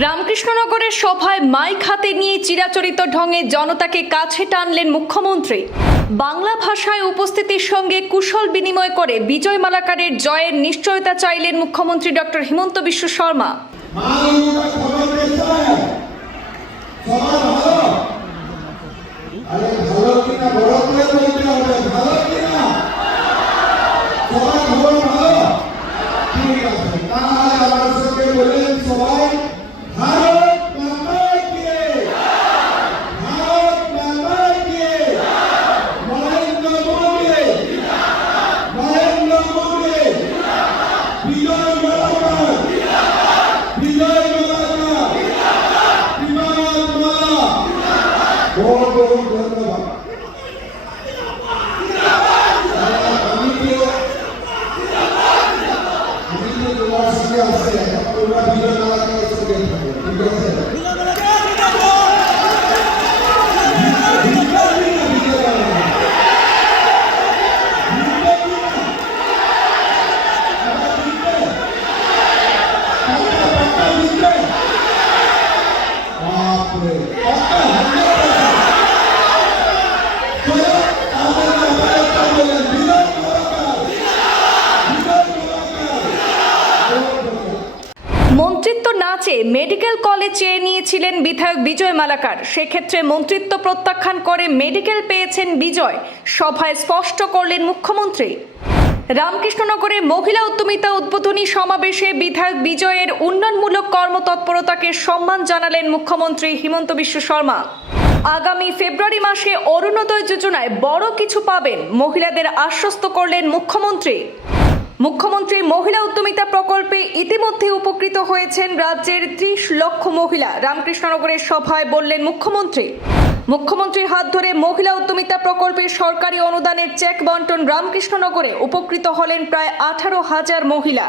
রামকৃষ্ণনগরের সভায় মাইক হাতে নিয়ে চিরাচরিত ঢঙে জনতাকে কাছে টানলেন মুখ্যমন্ত্রী। বাংলা ভাষায় উপস্থিতির সঙ্গে কুশল বিনিময় করে বিজয় মালাকারের জয়ের নিশ্চয়তা চাইলেন মুখ্যমন্ত্রী ডক্টর হিমন্ত বিশ্ব শর্মা। নিয়েছিলেন বিধায়ক বিজয় মালাকার। সেক্ষেত্রে মন্ত্রিত্ব প্রত্যাখ্যান করে মেডিকেল পেয়েছেন বিজয়। সভায় স্পষ্ট করলেন মুখ্যমন্ত্রী। রামকৃষ্ণনগরে মহিলা উদ্যমিতা উদ্বোধনী সমাবেশে বিধায়ক বিজয়ের উন্নয়নমূলক কর্মতৎপরতাকে সম্মান জানালেন মুখ্যমন্ত্রী হিমন্ত বিশ্ব শর্মা। আগামী ফেব্রুয়ারি মাসে অরুণোদয় যোজনায় বড় কিছু পাবেন। মহিলাদের আশ্বস্ত করলেন মুখ্যমন্ত্রী। মুখ্যমন্ত্রী মহিলা উদ্যমিতা প্রকল্পে ইতিমধ্যে উপকৃত হয়েছেন রাজ্যের ত্রিশ লক্ষ মহিলা। রামকৃষ্ণনগরের সভায় বললেন মুখ্যমন্ত্রী। মুখ্যমন্ত্রীর হাত ধরে মহিলা উদ্যমিতা প্রকল্পের সরকারি অনুদানের চেক বন্টন রামকৃষ্ণনগরে উপকৃত হলেন প্রায় আঠারো হাজার মহিলা।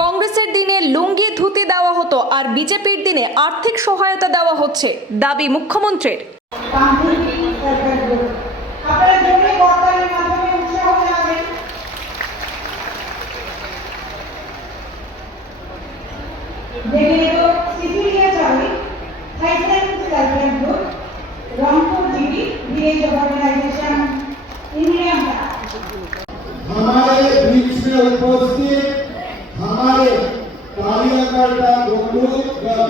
কংগ্রেসের দিনে লুঙ্গি ধুতি দেওয়া হতো আর বিজেপির দিনে আর্থিক সহায়তা দেওয়া হচ্ছে, দাবি মুখ্যমন্ত্রীর। उपस्थित हमारे कार्यकर्ता गोकुल गण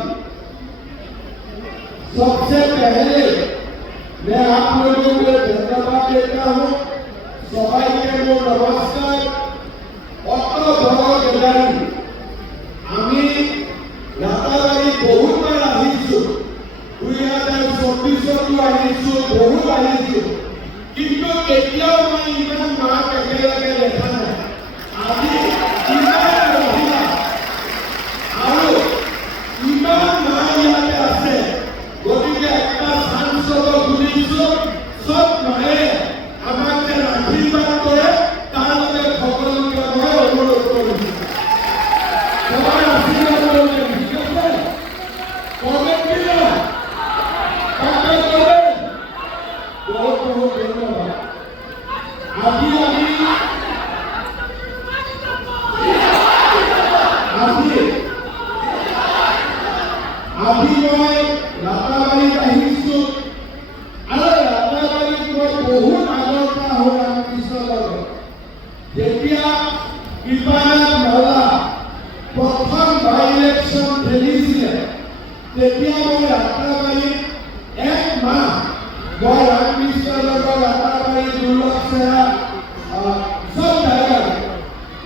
सबसे पहले मैं आप लोगों को धन्यवाद देता हूँ सबाई के वो नमस्कार অত বড় গেলারি আমি ৰাতাবাৰী বহুতবাৰ আহিছোঁ দুই হাজাৰ চৌবিছতো আহিছোঁ বহুত আহিছোঁ কিন্তু কেতিয়াও মই ইমান মাক একেলগে দেখা নাই তেতিয়া মই ৰাতাবাৰীত এক ৰামকৃষ্ণৰ লগত ৰাতাবাৰী দুৰ্লভ চেৰা আহ, চব জাগাত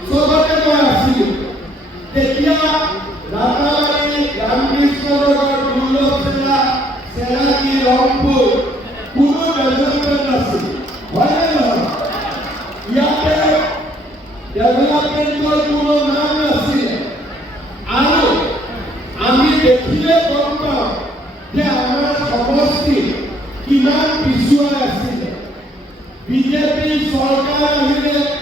চবতে মই আছিলোঁ তেতিয়া ৰাতাবাৰী ৰামকৃষ্ণৰ লগত দুৰ্লভ চেৰা কি ৰংপুৰ विश्व बीजेपी सरकार आ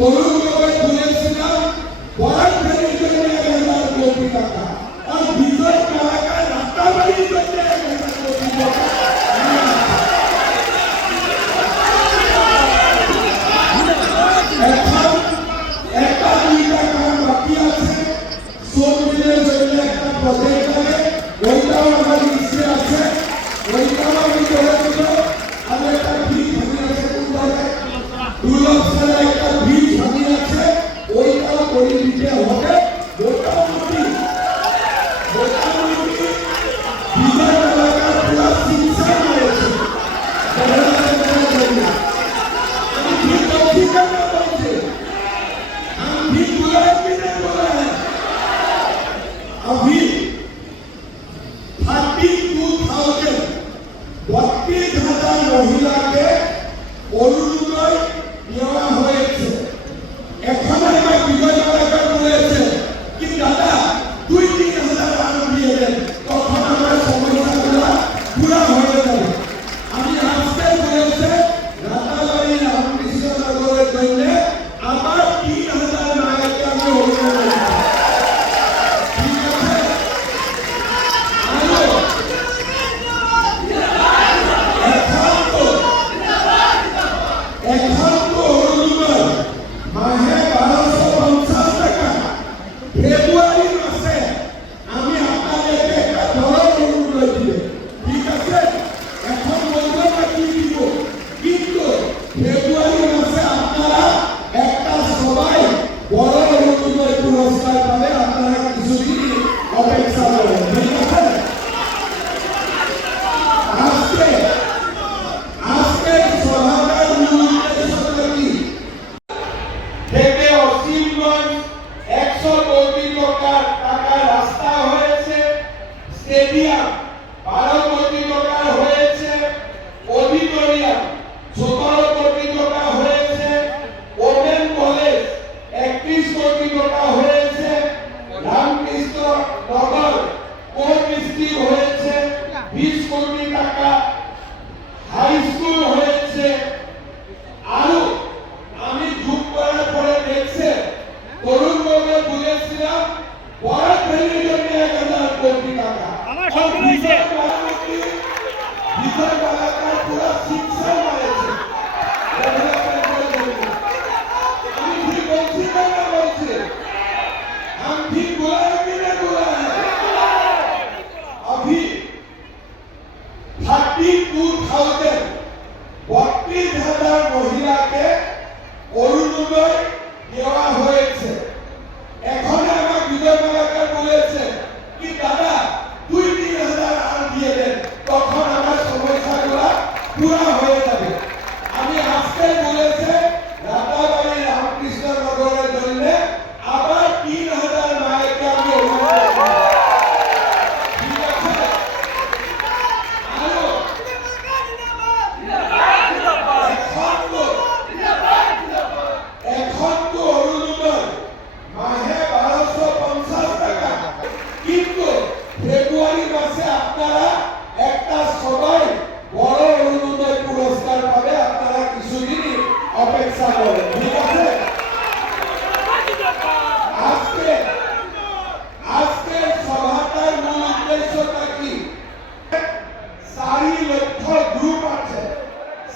Guru করে দিতে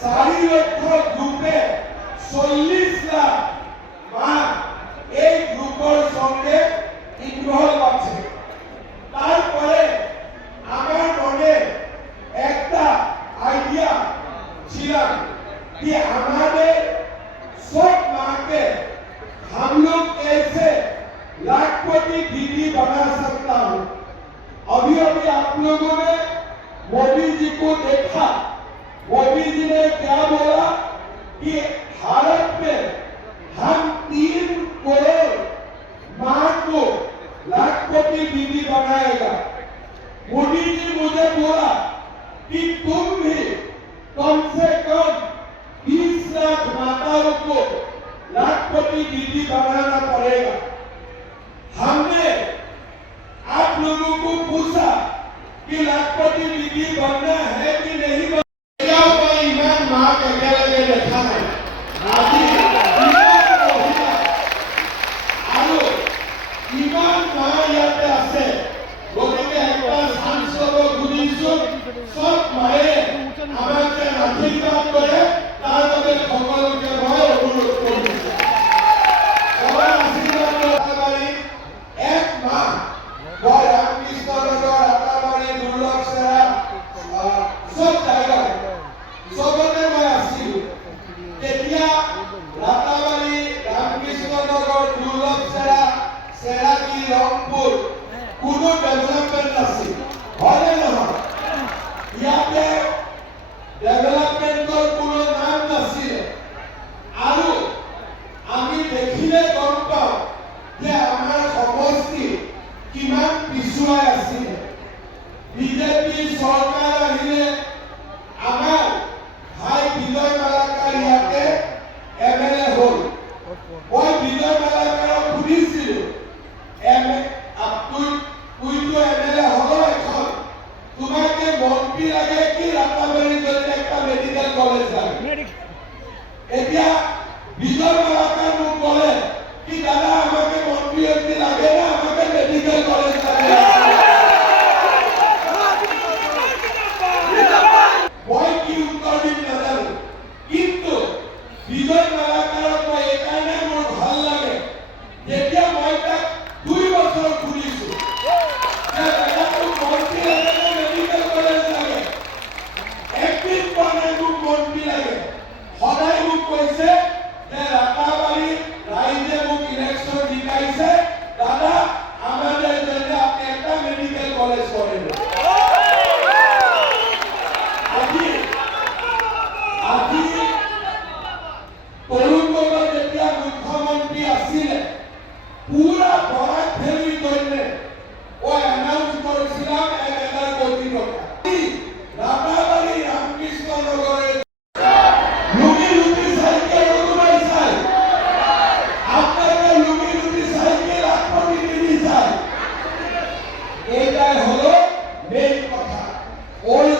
চারি লক্ষ গ্রুপে চল্লিশ লাখ মা এই গ্রুপের সঙ্গে ইনভলভ developmental विदर्भ Hoy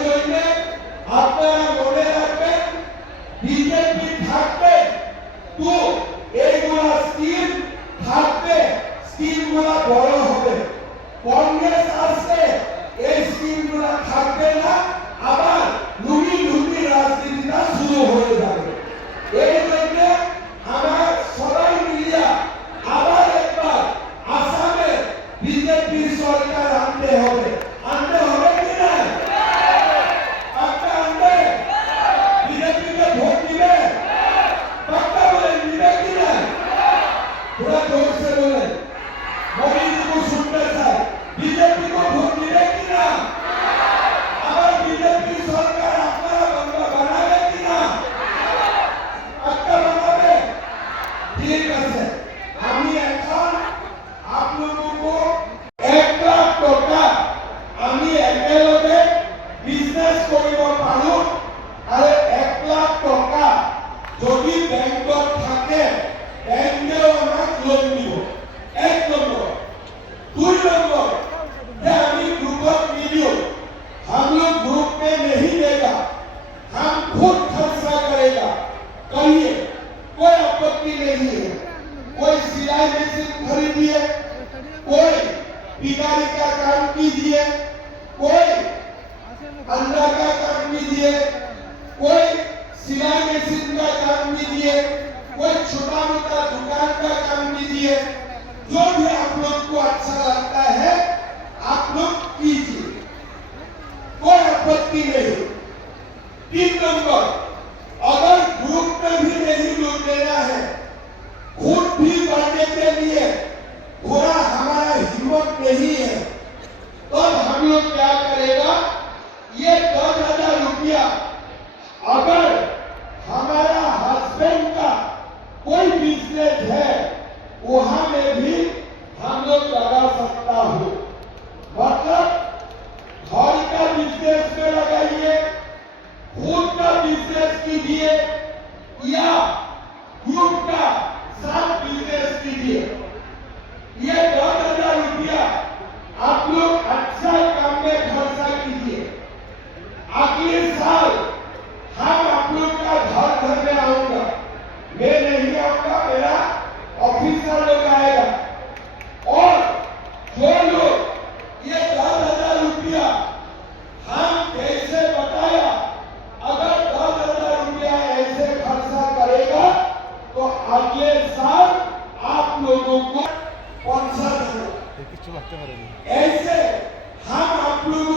लिए खून का बिजनेस कीजिए या खून का साथ बिजनेस कीजिए अच्छी बातें करेंगे ऐसे हम आप लोगों